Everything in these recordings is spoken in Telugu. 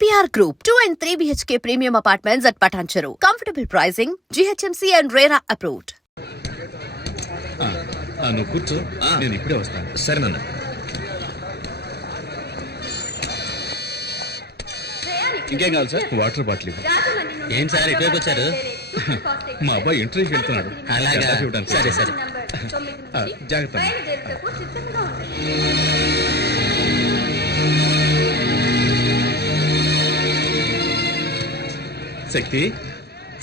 EPR Group, 2 and 3 BHK premium apartments at Patancheru. Comfortable pricing, GHMC and RERA approved. నువ్వు కూర్చో, నేను ఇప్పుడే వస్తాను. సరే నాన్న. ఇంకేం కావాలి సార్? Water bottle. ఏం సార్ ఇటువైపు వచ్చారు? మా అబ్బాయి ఇంటర్వ్యూకి వెళ్తున్నాడు. అలాగా, సరే సరే. జాగ్రత్త. శక్తి,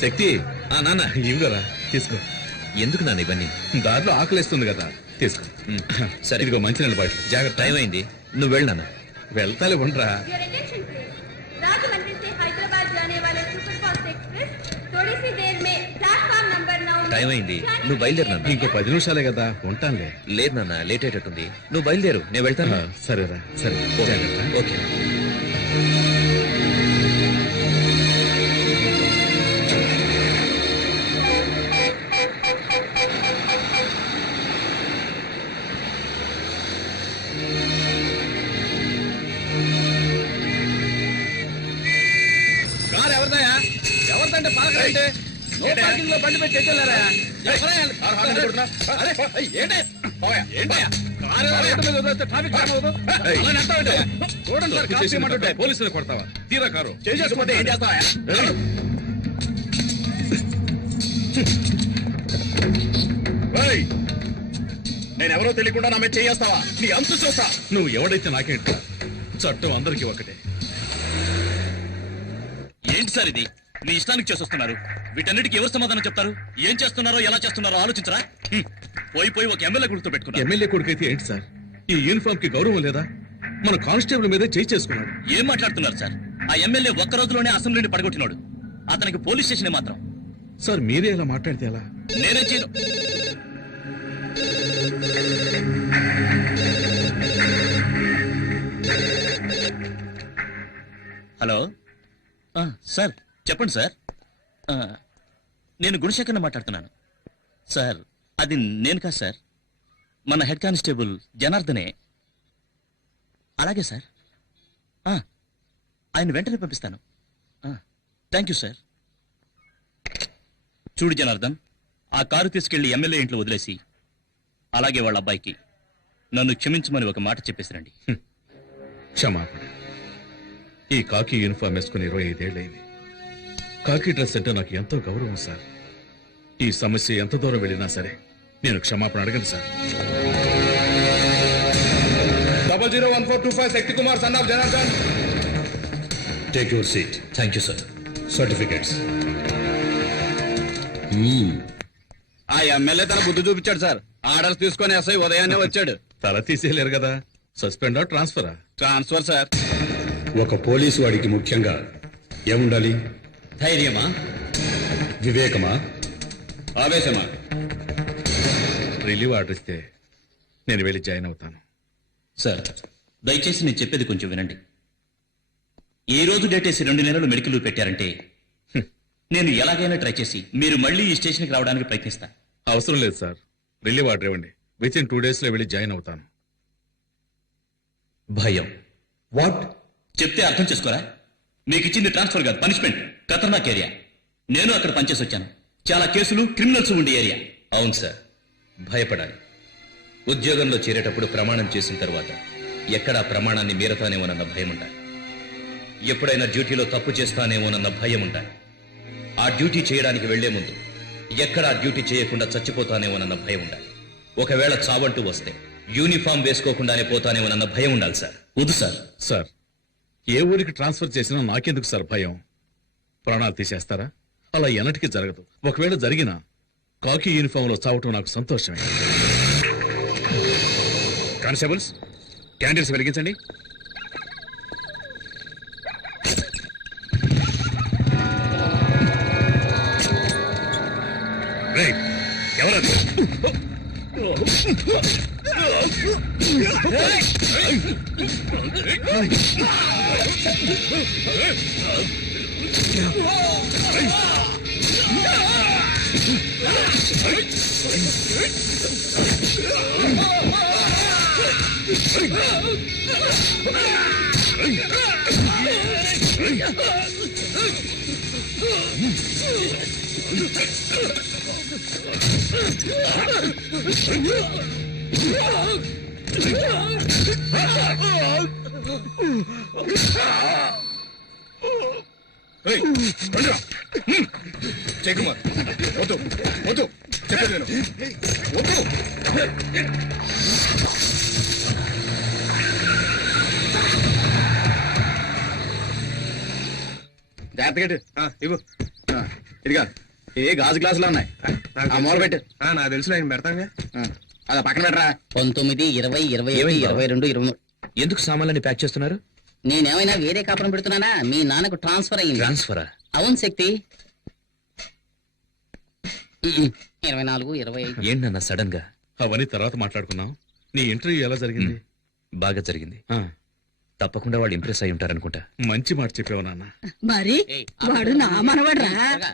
శక్తి. నాన్న ఇవి కదా, తీసుకో. ఎందుకు నాన్న ఇవన్నీ? దారిలో ఆకలిస్తుంది కదా, తీసుకో. సరే ఇదిగో మంచి నీళ్ళ బాటిల్. జాగ్రత్త. టైం అయింది, నువ్వు వెళ్ళు నాన్న. వెళ్తాలే, ఉండరా. టైం అయింది, నువ్వు బయలుదేరు నాన్న. ఇంకో 10 నిమిషాలే కదా, ఉంటానులే. లేదు నాన్న, లేట్ అయ్యేటట్టుంది. నువ్వు బయలుదేరు, నేను వెళ్తాను. సరేరా, సరే. జాగ్రత్త. ఓకే. కారు ఎవరిదాయా? ఎవరిదంటే పాలకంటే పార్కింగ్ లో బండి పెట్టి ఎట్టెళ్ళారా? పోలీసులు కొడతావా? తీరా కారు చేసుకుంటే ఏం చేస్తావా? నేనెవరో తెలియకుండా నా మీద చేయేస్తావా? నీ అంతు చూస్తా. నువ్వు ఎవడైతే నాకేంట, చట్టం అందరికీ ఒకటే. ఏంటి సార్ ఇది? మీ ఇష్టానికి చేసొస్తున్నారు. వీటన్నిటికీ ఎవరు సమాధానం చెప్తారు? ఏం చేస్తున్నారో ఎలా చేస్తున్నారో ఆలోచించరా? పోయి పోయి ఒక ఎమ్మెల్యే కొడుకుతో పెట్టుకున్నారు. ఎమ్మెల్యే కొడుకైతే ఏంటి సార్? ఈ యూనిఫామ్ కి గౌరవం లేదా? మన కానిస్టేబుల్ మీద చేయి చేసుకున్నాడు. ఏం మాట్లాడుతున్నారు సార్? ఆ ఎమ్మెల్యే ఒక్క రోజులోనే అసెంబ్లీని పడగొట్టినాడు. అతనికి పోలీస్ స్టేషన్ మాత్రం. సార్ మీరే ఇలా మాట్లాడితే ఎలా? నేనే చేయను. హలో సార్, చెప్పండి సార్. నేను గుణశేఖర్ని మాట్లాడుతున్నాను సార్. అది నేను కాదు సార్, మన హెడ్ కానిస్టేబుల్ జనార్దనే. అలాగే సార్, ఆయన వెంటనే పంపిస్తాను. Thank you sir. చూడు జనార్దన్, ఆ కారు తీసుకెళ్లి ఎమ్మెల్యే ఇంట్లో వదిలేసి అలాగే వాళ్ళ అబ్బాయికి నన్ను క్షమించమని ఒక మాట చెప్పేసిరండి. క్షమాపణ. ఈ కాకి యూనిఫామ్ వేసుకుని 25 ఏళ్ళైంది. కాకి డ్రెస్ అంటే నాకు ఎంతో గౌరవం సార్. ఈ సమస్య ఎంత దూరం వెళ్ళినా సరే నేను క్షమాపణ అడగను sir. 001425 Shakti Kumar son of Janardhan. Take your seat. Thank you sir. Certificates. ఆ ఎమ్మెల్యే తన బుద్ధి చూపించాడు సార్. ఆర్డర్స్ తీసుకొని ఎస్ఐ ఉదయాన్నే వచ్చాడు. తల తీసేయలేరు కదా. సస్పెండా, ట్రాన్స్ఫరా? Transfer sir. ఒక పోలీసు వాడికి ముఖ్యంగా ఏముండాలి? ధైర్యమా, వివేకమా, ఆవేశమా? రిలీవ్ ఆర్డర్ ఇస్తే నేను వెళ్ళి జాయిన్ అవుతాను. సార్, దయచేసి నేను చెప్పేది కొంచెం వినండి. ఏ రోజు డేట్ వేసి 2 నెలలు మెడికల్ లీవ్ పెట్టారంటే నేను ఎలాగైనా ట్రై చేసి మీరు మళ్ళీ ఈ స్టేషన్కి రావడానికి ప్రయత్నిస్తాను. అవసరం లేదు సార్, రిలీవ్ ఆర్డర్ ఇవ్వండి. వితిన్ 2 days లో వెళ్ళి జాయిన్ అవుతాను. భయం. వాట్? చెప్తే అర్థం చేసుకోరా? మీకు ఇచ్చింది ట్రాన్స్ఫర్ కాదు, పనిష్మెంట్. ఖతర్నాక్ ఏరియా. నేను అక్కడ పనిచేసి వచ్చాను. చాలా కేసులు, క్రిమినల్స్ ఉండే ఏరియా. అవును సార్, భయపడాలి. ఉద్యోగంలో చేరేటప్పుడు ప్రమాణం చేసిన తర్వాత ఎక్కడా ప్రమాణాన్ని మీరతానేమోనన్న భయం ఉండాలి. ఎప్పుడైనా డ్యూటీలో తప్పు చేస్తానేమోనన్న భయం ఉండాలి. ఆ డ్యూటీ చేయడానికి వెళ్లే ముందు ఎక్కడా డ్యూటీ చేయకుండా చచ్చిపోతానేమోనన్న భయం ఉండాలి. ఒకవేళ చావంటూ వస్తే యూనిఫామ్ వేసుకోకుండానే పోతానేమోనన్న భయం ఉండాలి సార్. వద్దు సార్. సార్, ఏ ఊరికి ట్రాన్స్ఫర్ చేసినా నాకెందుకు సార్ భయం? ప్రాణాలు తీసేస్తారా? అలా ఎన్నటికీ జరగదు. ఒకవేళ జరిగినా కాకి యూనిఫామ్ లో చావటం నాకు సంతోషమే. కానిస్టేబుల్స్, క్యాండిల్స్ వెలిగించండి. ఎవరు? జయకుమార్ వద్దు వద్దు చెప్పేది నేను వద్దు. జాగ్రత్తగా ఇవ్వు. ఇదిగా ఏ గాజు గ్లాసులు ఉన్నాయి ఆ మూల పెట్టు. నాకు తెలుసు నేను పెడతాగా. అదా పక్కన పెట్టరా. 19, 20, 21, 22, 23. ఎందుకు సామాన్లని ప్యాక్ చేస్తున్నారు? నేనేమైనా వేరే కాపురం పెడుతున్నానా? మీ నాన్నకు ట్రాన్స్ఫర్ అయ్యింది. ట్రాన్స్ఫరా? అవును శక్తి. 24, 25. ఏంటన్నా సడన్ గా? అవన్నీ తర్వాత మాట్లాడుకున్నాం. నీ ఇంటర్వ్యూ ఎలా జరిగింది? బాగా జరిగింది. ఆ, తప్పకుండా వాళ్ళు ఇంప్రెస్ అయి ఉంటారనుకుంటా. మంచి మాట చెప్పావు నాన్న. మరి ఏయ్, వాడు నా మనవడ్రా. త్వరగా.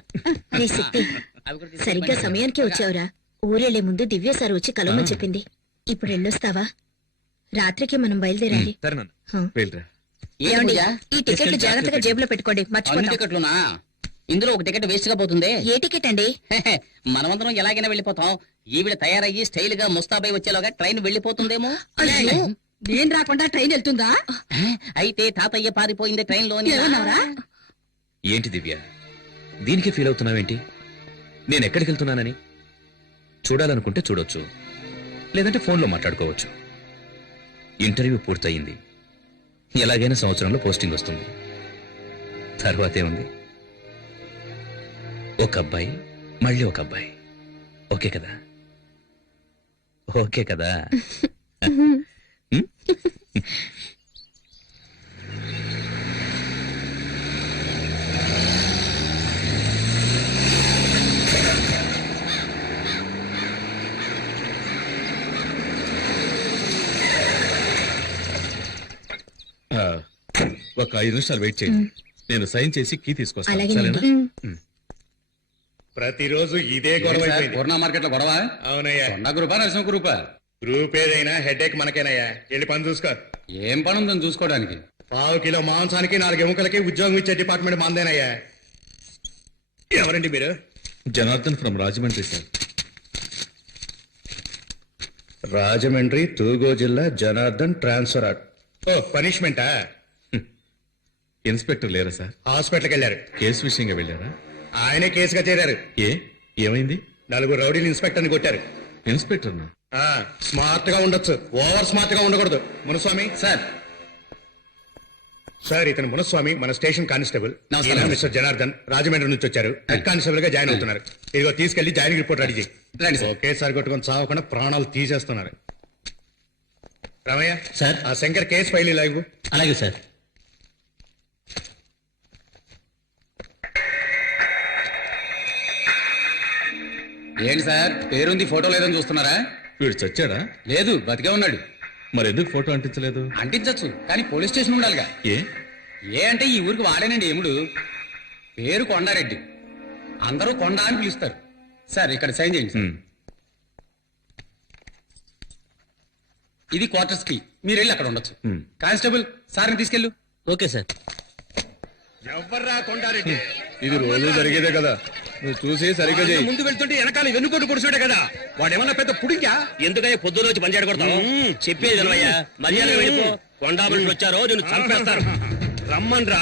రే శక్తి, అవి కూడా తీసుకొని సరిగ్గా రండి. సమయానికి వచ్చావురా. ఊరెళ్లే ముందు దివ్య సార్ వచ్చి కలవమని చెప్పింది. ఇప్పుడు వెళ్ళొస్తావా? రాత్రికి మనం బయలుదేరాలి. సరే నాన్న, హ. వెళ్ళరా. ఏంటి ఏమండి, పూజ? ఈ టికెట్లు జాగ్రత్తగా జేబులో పెట్టుకోండి, అన్ని మర్చిపోతాం. టికెట్లునా? ఇందులో ఒక టికెట్ వేస్ట్ గా పోతుంది. ఏ టికెట్ అండి? మనమందరం ఎలాగైనా వెళ్ళిపోతాం. ఈవిడ తయారయ్యి స్టైల్ గా ముస్తాబై వచ్చేలోగా ట్రైన్ వెళ్ళిపోతుందేమో. అయ్యో, నేను రాకుండా ట్రైన్ వెళ్తుందా? అయితే తాతయ్య పారిపోయింది ట్రైన్ లో. ఏమన్నావురా? ఏంటి దివ్య, దీనికి ఫీల్ అవుతున్నావేంటి? నేను ఎక్కడికి వెళ్తున్నానని? చూడాలనుకుంటే చూడొచ్చు, లేదంటే ఫోన్లో మాట్లాడుకోవచ్చు. ఇంటర్వ్యూ పూర్తయింది. ఎలాగైనా సంవత్సరంలో పోస్టింగ్ వస్తుంది. తర్వాతే ఉంది, ఒక అబ్బాయి మళ్ళీ ఒక అబ్బాయి. ఓకే కదా? ఓకే కదా? హ్మ్? ఆ, ఒక 5 నిమిషాలు వెయిట్ చేయండి. నేను సైన్ చేసి కీ తీసుకొస్తాను. అలాగేనండి. సరేనా? ప్రతిరోజు ఇదే గొడవ అయిపోయింది. పూర్ణ మార్కెట్ లో గొడవ. అవునయ్యా, కొండ గ్రూపా నరసింహ గ్రూపా? గ్రూప్ ఏదైనా హెడేక్ మనకేనయ్యా. వెళ్ళి పని చూసుకో. ఏం పని ఉందని చూసుకోవడానికి? 1/2 కిలో మాంసానికి 4 ఎముకలకి ఉద్యోగం ఇచ్చే డిపార్ట్మెంట్ మందేనయ్యా. ఎవరండి మీరు? Janardhan from Rajahmundry sir. రాజమండ్రి తూగో జిల్లా జనార్దన్ ట్రాన్స్ఫర్ ఆర్ట్. ఓ, పనిష్మెంటా? ఇన్స్పెక్టర్ లేరా సార్? హాస్పిటల్కి వెళ్ళారు. కేసు విషయంగా వెళ్ళారా? ఆయనే కేసుగా చేరారు. ఏమైంది? 4 రౌడీలు ఇన్స్పెక్టర్ని కొట్టారు. ఇన్స్పెక్టర్నా? స్మార్ట్ గా ఉండొచ్చు, ఓవర్ స్మార్ట్ గా ఉండకూడదు. మునుస్వామి సార్. సార్, ఇతను మునుస్వామి, మన స్టేషన్ కానిస్టేబుల్. నమస్కారం. ఈయన మిస్టర్ జనార్దన్, రాజమండ్రి నుంచి వచ్చారు. హెడ్ కానిస్టేబుల్ గా జాయిన్ అవుతున్నారు. ఇదిగో తీసుకెళ్లి జాయినింగ్ రిపోర్ట్ రెడీ చేయి. రండి సార్. ఒకేసారి కొట్టుకొని చావకుండా ప్రాణాలు తీసేస్తున్నారు. రమయ్య సార్. ఆ శంకర్ కేసు ఫైల్ ఇలా ఇవ్వు. అలాగే సార్. ఏంటి సార్, పేరుంది ఫోటో లేదని చూస్తున్నారా? వీడు చచ్చాడా? లేదు, బతికే ఉన్నాడు. మరి ఎందుకు ఫోటో అంటించలేదు? అంటించచ్చు, కానీ పోలీస్ స్టేషన్ ఉండాలిగా. ఏ ఏ అంటే ఈ ఊరికి వాడేనండి ఎముడు. పేరు కొండారెడ్డి, అందరూ కొండ అని పిలుస్తారు. సార్, ఇక్కడ సైన్ చేయండి సార్. హ్మ్. ఇది క్వార్టర్స్ కి, మీరు వెళ్ళి అక్కడ ఉండొచ్చు. హ్మ్. కానిస్టేబుల్, సార్ని తీసుకెళ్ళు. Okay sir. ఎవర్రా కొండారెడ్డి? ఇది రోజు జరిగేదే కదా, నువ్వు చూసి సరిగ్గా చేయి. ముందు వెళ్తుంటే వెనకాల వెన్నుకోటు పొడిచాడే కదా. వాడేమన్నా పెద్ద పుడింగా? ఎందుకయ్యా పొద్దున్న వచ్చి పంచాడు కొడతావు? చెప్పేది వినవయ్యా. మర్యాదగా వెళ్ళిపో. కొండా మనుషులు వచ్చారో నేను చంపేస్తారు. రమ్మన్రా,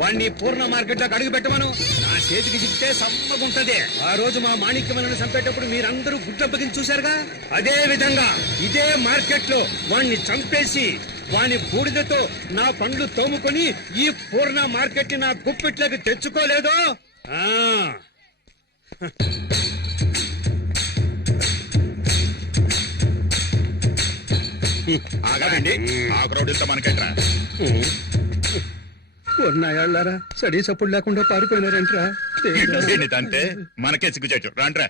వాడిని పూర్ణ మార్కెట్ లోకి అడుగు పెట్టమను. నా చేతికి చిక్కితే సమ్మగుంటది. ఆ రోజు మా మాణిక్యమలను చంపేటప్పుడు మీరందరూ గుడ్డప్పగించి చూశారుగా. అదే విధంగా ఇదే మార్కెట్ లో వాణ్ణి చంపేసి వాని బూడిదతో నా పండ్లు తోముకొని ఈ పూర్ణ మార్కెట్ ని నా గుప్పిట్లోకి తెచ్చుకోలేదో. ఆగాలండి, ఆ క్రౌడ్తో మనకెట్రా? పూర్ణాయాళ్ళారా సడీ సప్పుడు లేకుండా పారిపోయినారంట్రా. అంటే మనకే సిగ్గుచేటు. రాంట్రా.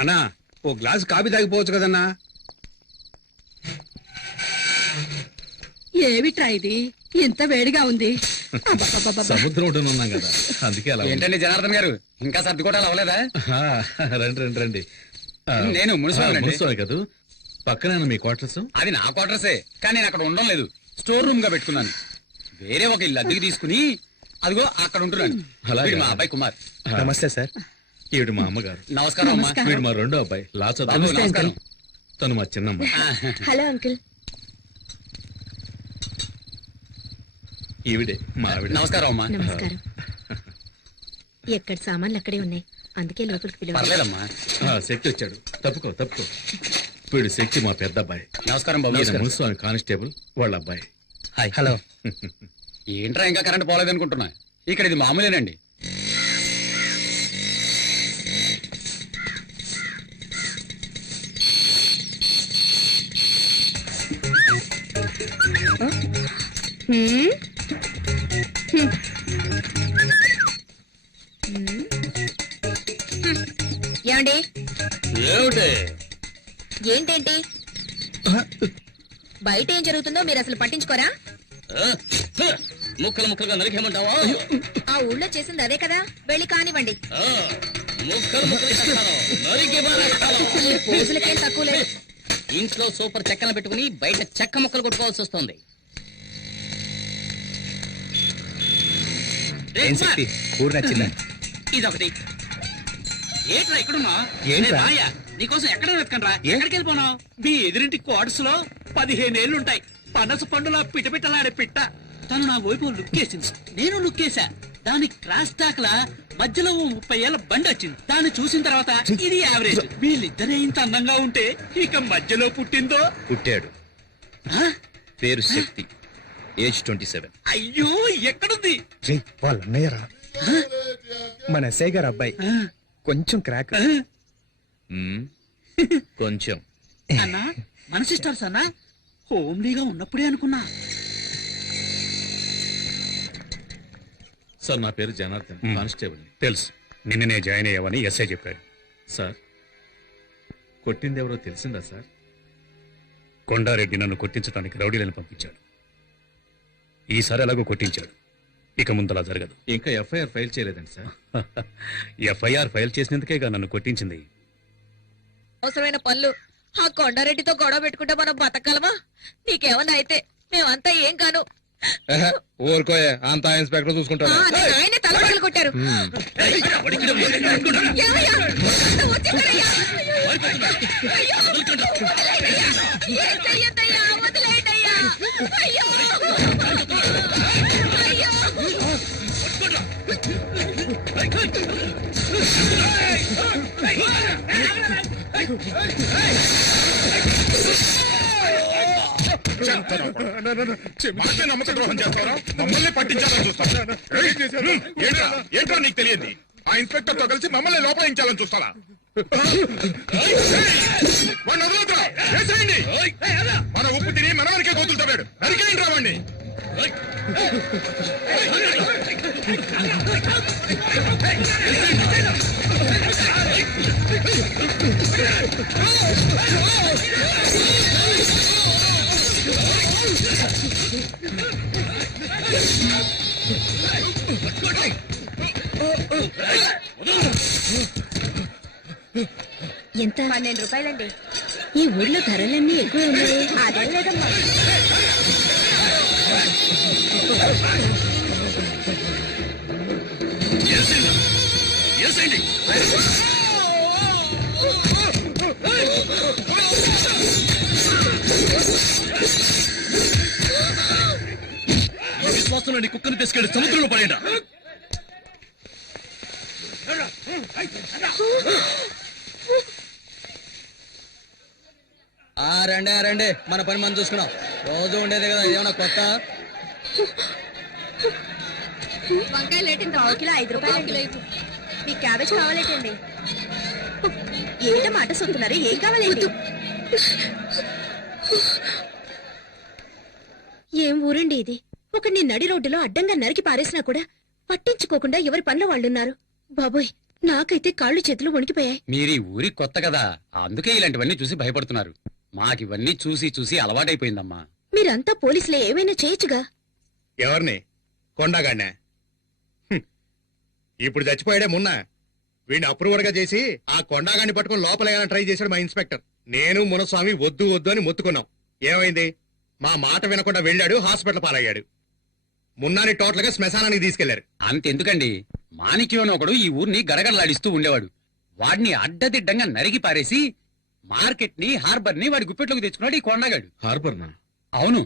అన్నా, ఓ గ్లాస్ కాఫీ తాగిపోవచ్చు కదన్నా. ఏమిట్రా ఇది ఇంత వేడిగా ఉంది? అబ్బబ్బబ్బబ్బ. సముద్రం ఒడ్డున ఉన్నాం కదా, అందుకే అలా ఉంది. ఏంటండి జనార్దన్ గారు, ఇంకా సర్దుకోవడాలు అవ్వలేదా? ఆ, రండి రండి రండి. నేను మున్సిపాలిటీ. మున్సిపాలి కదా, పక్కనే మీ క్వార్టర్స్. అది నా క్వార్టర్సే, కానీ నేను అక్కడ ఉండడం లేదు. స్టోర్ రూమ్ గా పెట్టుకున్నాను. వేరే ఒక ఇల్లు అద్దెకి తీసుకుని అదిగో అక్కడ ఉంటున్నాను. అలాగే. వీడు మా అబ్బాయి కుమార్. నమస్తే సార్. ఈవిడ మా అమ్మగారు. నమస్కారం అమ్మా. వీడు మా రెండో అబ్బాయి లాచ. బాబు, నమస్కారం. తను మా చిన్నమ్మ. Hello uncle. ఈవిడే మా ఆవిడ. నమస్కారం అమ్మా. నమస్కారం. ఎక్కడ సామాన్లు అక్కడే ఉన్నాయి, అందుకే లోపలికి పిలవాలి. పర్లేదమ్మా. శక్తి వచ్చాడు. తప్పుకో తప్పుకో. వీడు శక్తి మా పెద్ద అబ్బాయి. నమస్కారం బాబు. ఈయన మున్సిపల్ కానిస్టేబుల్ వాళ్ళ అబ్బాయి. హాయ్. హలో. ఏంట్రా ఇంకా కరెంట్ పోలేదు అనుకుంటున్నా, ఇక్కడ ఇది మామూలేనండి. ఏమండి? ఏమిటి? ఏంటేంటి బయట ఏం జరుగుతుందో మీరు అసలు పట్టించుకోరా? ముక్కలు ముక్కలుగా నరికేమంటావా? ఆ ఊళ్ళో చేసింది అదే కదా, వెళ్ళి కానివ్వండి. ముక్కలు ముక్కలు నరికి పారేస్తాను. ఈ పోజులకేం తక్కువ లేదు. ఇంట్లో సూపర్ చెక్కలు పెట్టుకుని బయట చెక్క ముక్కలు కొట్టుకోవాల్సి వస్తుంది. ఏం శక్తి, ఊరు నచ్చిందా? ఇదొకటి. ఏంట్రా ఇక్కడున్నా? ఏంట్రా? నీకోసం ఎక్కడ వెతకనరా? ఏ? ఎక్కడికి వెళ్ళిపోనావు? మీ ఎదురింటి క్వార్టర్స్ లో 15 ఏళ్ళు ఉంటాయి. పనస పండులా పిటపిటలాడే పిట్ట. తను నా వైపు లుక్కేసింది, నేను లుక్కేసా. దాని క్రాస్ టాక్ లా మధ్యలో ఓ 30 ఏళ్ల బండి వచ్చింది. దాన్ని చూసిన తర్వాత ఇది యావరేజ్. వీళ్ళిద్దరే ఇంత అందంగా ఉంటే ఇక మధ్యలో పుట్టిందో. పుట్టాడు. ఆ? పేరు శక్తి. ఏజ్ 27. అయ్యో ఎక్కడుంది? వాళ్ళ అన్నయ్యరా, మన ఎస్ఐ గారు అబ్బాయి. కొంచెం క్రాక్. కొంచెం. అన్నా మన సిస్టర్స్ అన్నా, హోమ్లీగా ఉన్నప్పుడే అనుకున్నా. సార్ నా పేరు జనార్దన్, కానిస్టేబుల్. తెలుసు, నిన్ననే జాయిన్ అయ్యావని ఎస్ఐ చెప్పాడు. సార్ కొట్టింది ఎవరో తెలిసిందా సార్? కొండారెడ్డి నన్ను కొట్టించడానికి రౌడీలను పంపించాడు. ఈసారి ఎలాగో కొట్టించాడు, ఇక ముందలా జరగదు. ఇంకా ఎఫ్ఐఆర్ ఫైల్ చేయలేదండి సార్. ఎఫ్ఐఆర్ ఫైల్ చేసినందుకేగా నన్ను కొట్టించింది. అవసరమైన పనులు ఆ కొండారెడ్డితో గొడవ పెట్టుకుంటే మనం బతకగలమా? నీకేమన్నా అయితే మేమంతా ఏం కాను. ఊరుకోయే, అంతా ఇన్స్పెక్టర్ చూసుకుంటారు. ఆయనే తల పగలు కొట్టారు. ఏమయ్యా? వచ్చేసారయ్యా. అయ్యో. వదిలేయండయ్యా. ఏం చెయ్యొద్దయ్యా, వదిలేయండయ్యా. అయ్యో. అయ్యో. నమ్మక ద్రోహం చేస్తారా? మమ్మల్ని పట్టించాలని చూస్తారా? ఏంట్రా నీకు తెలియదు? ఆ ఇన్స్పెక్టర్ తో కలిసి మమ్మల్ని లోపలించాలని చూస్తారా? వాడిని వదలొద్దురా, వేసేయండి. మన ఉప్పు తిని మన వరకే గోతులు తవ్వాడు, నరికేయండి రావండి. ఎంత? 12 రూపాయలండి. ఈ ఊర్లో ధరలన్నీ ఎక్కువ ఉన్నాయి. అదేం లేదమ్మా. విశ్వాసంలో కుక్కను తీసుకెళ్లి సముద్రంలో పడేయండి. రండి రండి, మన పని మనం చూసుకున్నాం. రోజు ఉండేది కదా, ఏమన్నా కొత్త? వంకాయలు ఏంటండి? 5 రూపాయలు. మీ క్యాబేజ్ కావాలేటండి? ఏట మాట సొత్తున్నారు, ఏం కావాలండి? ఏం ఊరండి ఇది? ఒకడిని నడి రోడ్డులో అడ్డంగా నరికి పారేసినా కూడా పట్టించుకోకుండా ఎవరి పనిలో వాళ్ళున్నారు. బాబోయ్, నాకైతే కాళ్ళు చేతులు వణికిపోయాయి. మీరు ఈ ఊరికి కొత్త కదా, అందుకే ఇలాంటివన్నీ చూసి భయపడుతున్నారు. మాకివన్నీ చూసి చూసి అలవాటైపోయిందమ్మా. మీరంతా పోలీసులే, ఏమైనా చేయొచ్చుగా. ఎవరిని? కొండగాడినా? ఇప్పుడు చచ్చిపోయాడే మొన్న. వీడిని అప్రూవర్ గా చేసి ఆ కొండగాడిని పట్టుకుని లోపలేయాలని ట్రై చేశాడు మా ఇన్స్పెక్టర్. నేను మునస్వామి వద్దు వద్దు అని మొత్తుకున్నాం. ఏమైంది? మా మాట వినకుండా వెళ్ళాడు, హాస్పిటల్ పాలయ్యాడు. మున్నాని టోటల్ గా శ్మశానానికి తీసుకెళ్లారు. అంతెందుకండి, మాణిక్యం అని ఒకడు ఈ ఊరిని గడగడలాడిస్తూ ఉండేవాడు. వాడిని అడ్డదిడ్డంగా నరికి పారేసి మార్కెట్ ని, హార్బర్ ని వాడి గుప్పెట్లోకి తెచ్చుకున్నాడు ఈ కొండగాడు. హార్బర్నా? అవును.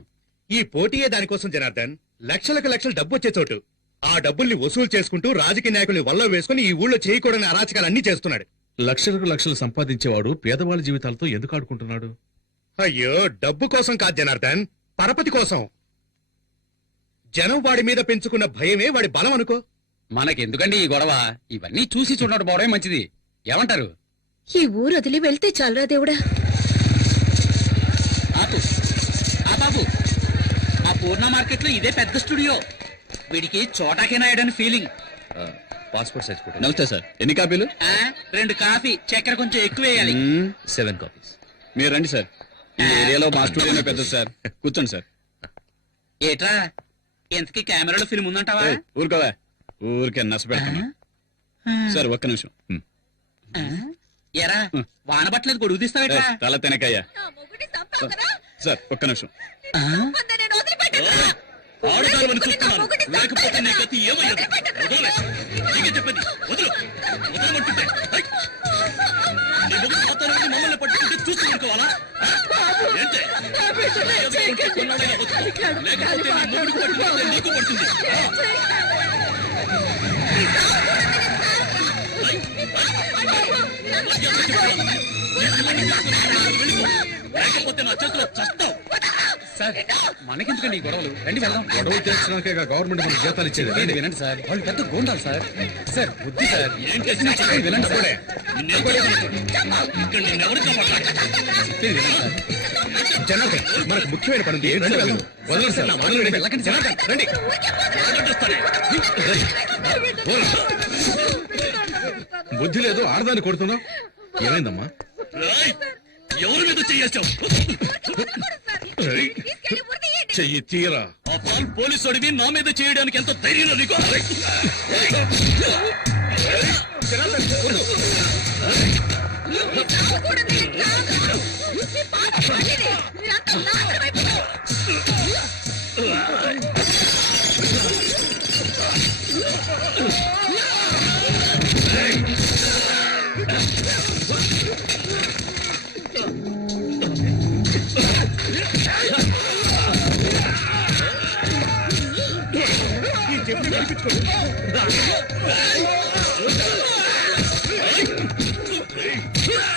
ఈ పోటీయే దానికోసం జనార్దన్. లక్షలకు లక్షలు డబ్బు వచ్చే చోటు. ఆ డబ్బుల్ని వసూలు చేసుకుంటూ రాజకీయ నాయకుల్ని వల్ల వేసుకుని ఈ ఊళ్ళో చేయకూడని అరాచకాలన్నీ చేస్తున్నాడు. లక్షలకు లక్షలు సంపాదించేవాడు పేదవాళ్ళ జీవితాలతో ఎందుకు ఆడుకుంటున్నాడు? అయ్యో, డబ్బు కోసం కాదు జనార్దన్, పరపతి కోసం. జనం వాడి మీద పెంచుకున్న భయమే వాడి బలం అనుకో. మనకెందుకండి ఈ గొడవ? ఇవన్నీ చూసి చూడడం పోవడమే మంచిది. ఏమంటారు? ఈ ఊరు వదిలి వెళ్తే చాలరా దేవుడా. ఆపు ఆ బాబు, ఆ పూర్ణ మార్కెట్ లో ఇదే పెద్ద స్టూడియో. వీడికి Chota K నాయడని feeling. Passport size photo. నమస్తే సార్, ఎన్ని కాపీలు? 2 కాఫీ, చక్కెర కొంచెం ఎక్కువ వేయాలి. 7 కాపీస్. మీరు రండి సార్. ఈ ఏరియాలో మా స్టూడియోనే పెద్దది సార్. కూర్చోండి సార్. ఏట్రా, ఎంతకి కెమెరాలో ఫిల్మ్ ఉందంటావా? ఊరుకోవా, ఊరికే నచ్చ పెడతాను. సార్ ఒక్క నిమిషం. ఎరా, వాన పట్టలేదు, గొడుగు తీస్తావేట్రా? తల తినకయ్యా. సార్ ఒక్క నిమిషం. ఆడదామని చూస్తున్నాను, లేకపోతే నీ గతి ఏమయ్యదు. వదలలే, నీకే చెప్పేది, వదలు, వదలమంటుంటే. హై! నీ మొగుడు మాత్రాన్ని మమ్మల్ని పట్టుకుంటే చూస్తూ అనుకోవాలా? ఏంటే? కొన్నాడైనా వద్దు. లేకపోతే నీ మొగుడికి పట్టుకుంటే నీకు పడుతుంది. లేకపోతే నా చేతిలో చస్తావు. సార్ మనకెందుకండి ఈ గొడవలు? రండి వెళ్దాం. గొడవ చేసినాకే గవర్నమెంట్ మనకు జీతాలు ఇచ్చేది. ఏంటి వినండి సార్, వాళ్ళు పెద్ద గోండాలు సార్. సార్ బుద్ధి సార్. ఏం చేసినా చెప్పండి, వినండి సార్. ఇక్కడ నిన్నెవరు కాపాడాలి? చెప్పేది వినండి సార్. జనార్దన్, మనకు ముఖ్యమైన పని ఉంది. రండి వెళ్దాం. వదలండి సార్, వదలండి. వెళ్ళకండి సార్. రండి. బుద్ధి లేదు, ఆడదాన్ని కొడుతున్నావు. ఏమైందమ్మా? రాయ్, ఎవరి మీద చెయ్యేశావు? చెయ్యి తీరా. ఆ పాల్ పోలీసు అడిగి నా మీద చేయడానికి ఎంత ధైర్యం నీకు?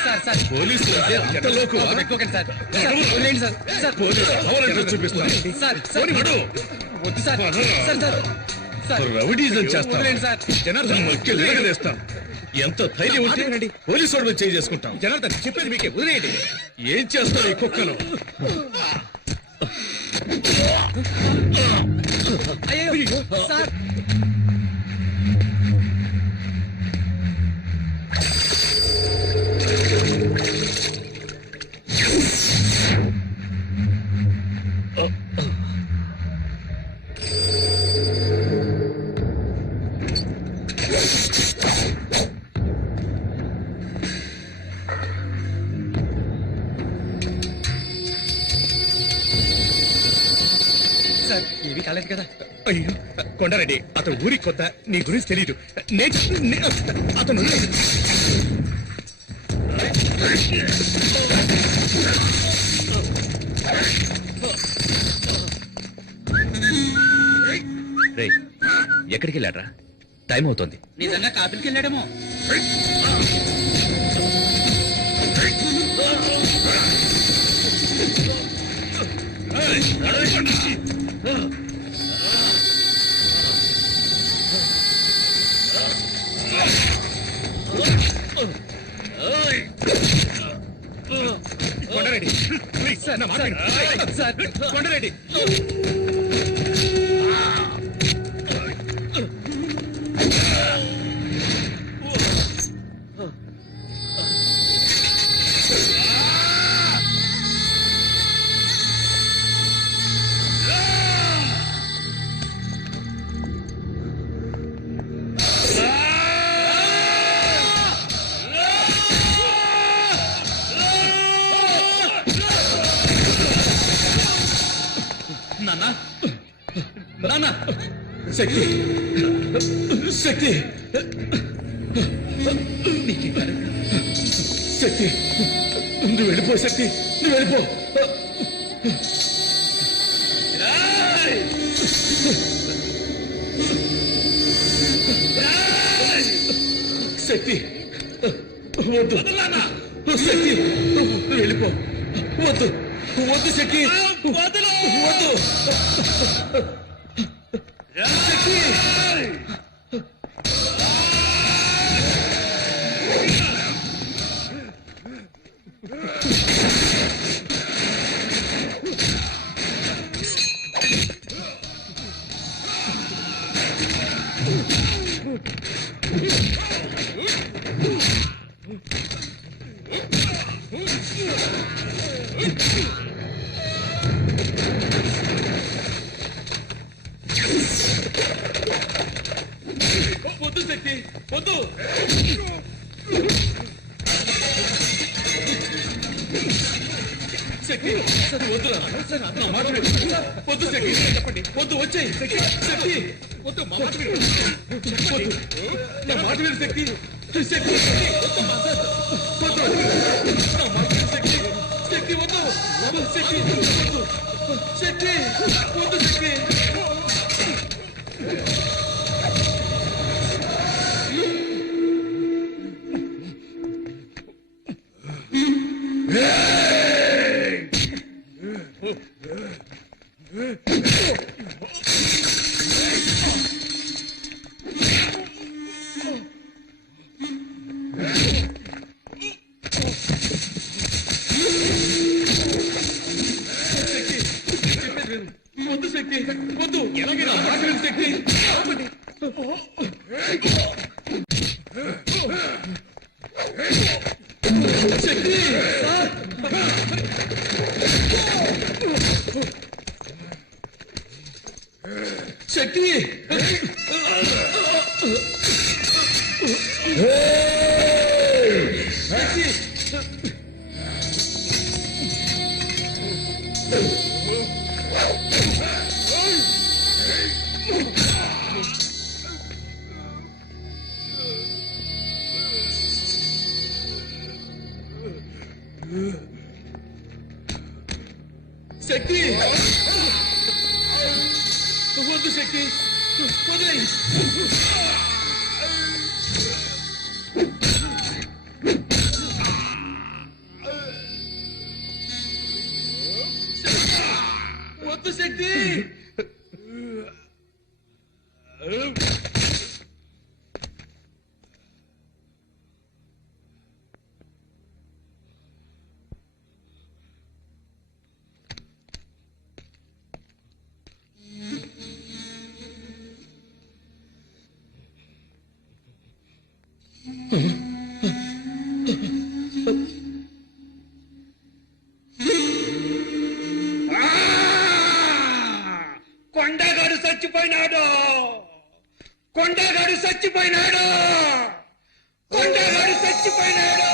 సార్ సార్ పోలీసులు అంటే అంత లోకువా? పెట్టుకోకండి సార్. సార్ వదిలేయండి సార్. సార్ పోలీసు కావాలంటే చూపిస్తాను. సార్ సార్ వద్దు sir. Sir sir sir rowdyism చేస్తాను. వదిలేయండి సార్. జనార్దన్ నొక్కి నిలగదేస్తాను. ఎంత ధైర్యం ఉంటే పోలీసు వాడు చేయి చేసుకుంటాం. జనార్దన్, చెప్పేది మీకే, వదిలేయండి. ఏం చేస్తావు ఈ కుక్కను? అయ్యో సార్. సార్ ఏమీ కాలేదు కదా? అయ్యో కొండారెడ్డి, అతను ఊరికి కొత్త, నీ గురించి తెలియదు. అతను రేయ్, ఎక్కడికి వెళ్ళాడ్రా? టైం అవుతోంది. నిజంగా కాఫీకి వెళ్ళాడేమో. కొండారెడ్డి, ప్లీజ్ సార్, నా మాట వినండి. సార్, కొండారెడ్డి. నాన్న, శక్తి శక్తి శక్తి నువ్వు వెళ్ళిపో శక్తి నువ్వు వెళ్ళిపో శక్తి వద్దు శక్తి నువ్వు వెళ్ళిపో వద్దు వద్దు శక్తి వద్దు శక్తి వద్దు శక్తి వద్దు శక్తి వద్దురా నా మాట విను. వద్దు శక్తి చెప్పండి వద్దు వచ్చేయి శక్తి శక్తి వద్దు మా మాట విను. వద్దు నా మాట విను శక్తి శక్తి వద్దు మా సార్. వద్దు నా మాట విను శక్తి శక్తి వద్దు శక్తి వద్దు శక్తి వద్దు శక్తి వద్దు శక్తి వద్దు ఎలాగైనా మాట విను శక్తి శక్తి శక్తి శక్తి వద్దు శక్తి వదిలేయి వద్దు శక్తి కొండగాడు చచ్చిపోయినాడు కొండగాడు చచ్చిపోయినాడు కొండగాడు చచ్చిపోయినాడు